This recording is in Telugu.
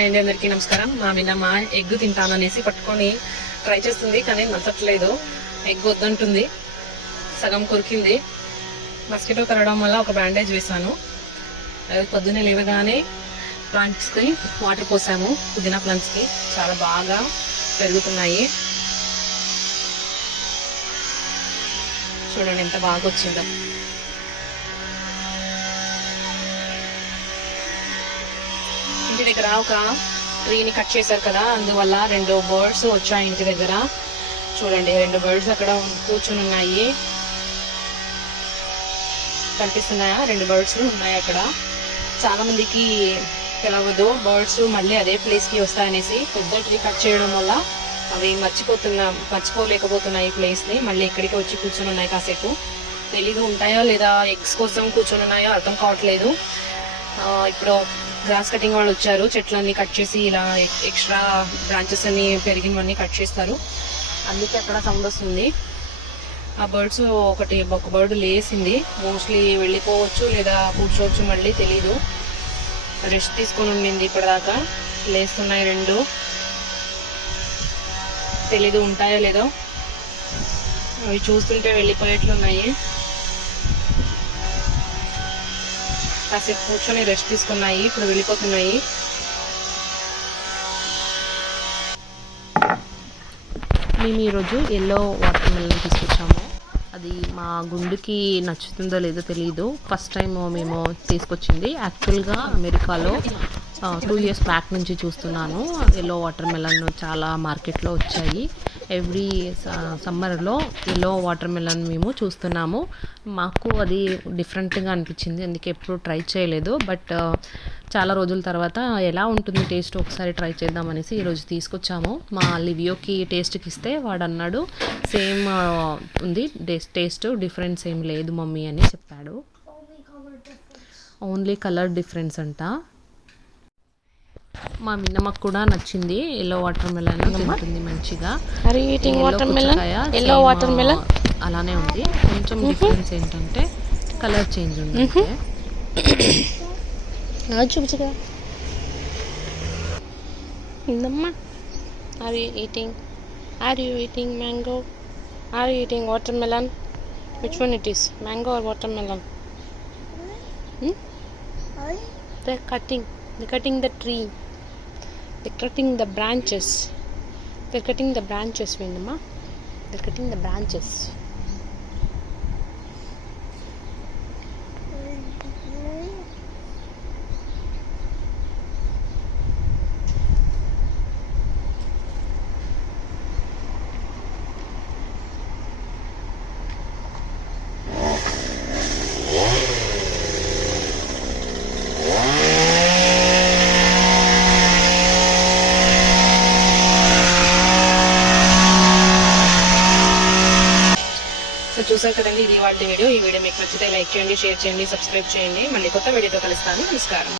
అండ్ అందరికీ నమస్కారం. మా విన్నమ్మ ఎగ్ తింటాననేసి పట్టుకొని ట్రై చేస్తుంది, కానీ నచ్చట్లేదు. ఎగ్ వద్దంటుంది, సగం కొరికింది. మస్కిటో కరవడం వల్ల ఒక బ్యాండేజ్ వేసాను. పొద్దున్నే లేవగానే ప్లాంట్స్కి వాటర్ పోసాము. పుదీనా ప్లాంట్స్కి చాలా బాగా పెరుగుతున్నాయి. చూడండి ఎంత బాగా వచ్చిందో. ఇంటి దగ్గర ఒక ట్రీని కట్ చేశారు కదా, అందువల్ల 2 బర్డ్స్ వచ్చాయి ఇంటి దగ్గర. చూడండి 2 బర్డ్స్ అక్కడ కూర్చుని ఉన్నాయి, కనిపిస్తున్నాయా? 2 బర్డ్స్ ఉన్నాయి అక్కడ. చాలా మందికి తెలవదు బర్డ్స్ మళ్ళీ అదే ప్లేస్కి వస్తాయనేసి. పెద్ద ట్రీ కట్ చేయడం వల్ల అవి మర్చిపోలేకపోతున్నాయి ఈ ప్లేస్ని. మళ్ళీ ఇక్కడికి వచ్చి కూర్చొని ఉన్నాయి కాసేపు. తెలీదు ఉంటాయో లేదా ఎగ్స్ కోసం కూర్చొని ఉన్నాయో అర్థం కావట్లేదు. ఇప్పుడు గ్రాస్ కటింగ్ వాళ్ళు వచ్చారు, చెట్లన్నీ కట్ చేసి ఇలా ఎక్స్ట్రా బ్రాంచెస్ అన్ని పెరిగినవన్నీ కట్ చేస్తారు, అందుకే అక్కడ సౌండ్ వస్తుంది. ఆ బర్డ్స్ ఒక బర్డ్ లేసింది. మోస్ట్లీ వెళ్ళిపోవచ్చు లేదా కూర్చోవచ్చు, మళ్ళీ తెలీదు. రెస్ట్ తీసుకొని ఉండింది ఇప్పటిదాకా. లేస్తున్నాయి 2. తెలీదు ఉంటాయో లేదో. అవి చూస్తుంటే వెళ్ళిపోయేట్లున్నాయి. కాసేపు కూర్చొని రెస్ట్ తీసుకున్నాయి, ఇప్పుడు వెళ్ళిపోతున్నాయి. మేము ఈరోజు ఎల్లో వాటర్ మెలన్ తీసుకొచ్చాము. అది మా గుండుకి నచ్చుతుందో లేదో తెలియదు. ఫస్ట్ టైం మేము తీసుకొచ్చింది. యాక్చువల్గా అమెరికాలో 2 years బ్యాక్ నుంచి చూస్తున్నాను. ఎల్లో వాటర్ మెలన్ చాలా మార్కెట్లో వచ్చాయి. ఎవ్రీ సమ్మర్లో ఎల్లో వాటర్ మెలన్ మేము చూస్తున్నాము. మాకు అది డిఫరెంట్గా అనిపించింది, అందుకే ఎప్పుడు ట్రై చేయలేదు. బట్ చాలా రోజుల తర్వాత ఎలా ఉంటుంది టేస్ట్ ఒకసారి ట్రై చేద్దామనేసి ఈరోజు తీసుకొచ్చాము. మా లివియోకి టేస్ట్కి ఇస్తే వాడు అన్నాడు సేమ్ ఉంది టేస్ట్, డిఫరెన్స్ ఏం లేదు మమ్మీ అని చెప్పాడు. ఓన్లీ కలర్ డిఫరెన్స్ అంట. మా మిన్నమ్మకు కూడా నచ్చింది. ఎల్లో వాటర్ మెలన్ తింటుంది మంచిగా. అలానే ఉంది. కొంచెం డిఫరెన్స్ ఏంటంటే కలర్ చేంజ్ ఉంది. చూపించగా ఇందమ్మా. Are you eating mango? Are you eating watermelon? Which one it is? Mango or watermelon? They're cutting the tree. They're cutting the branches. Vindamma. They're cutting the branches. చూసారు కదండి, ఇది వాళ్ళ వీడియో. ఈ వీడియో మీకు నచ్చితే లైక్ చేయండి, షేర్ చేయండి, సబ్స్క్రైబ్ చేయండి. మళ్ళీ కొత్త వీడియోతో కలుస్తాను. నమస్కారం.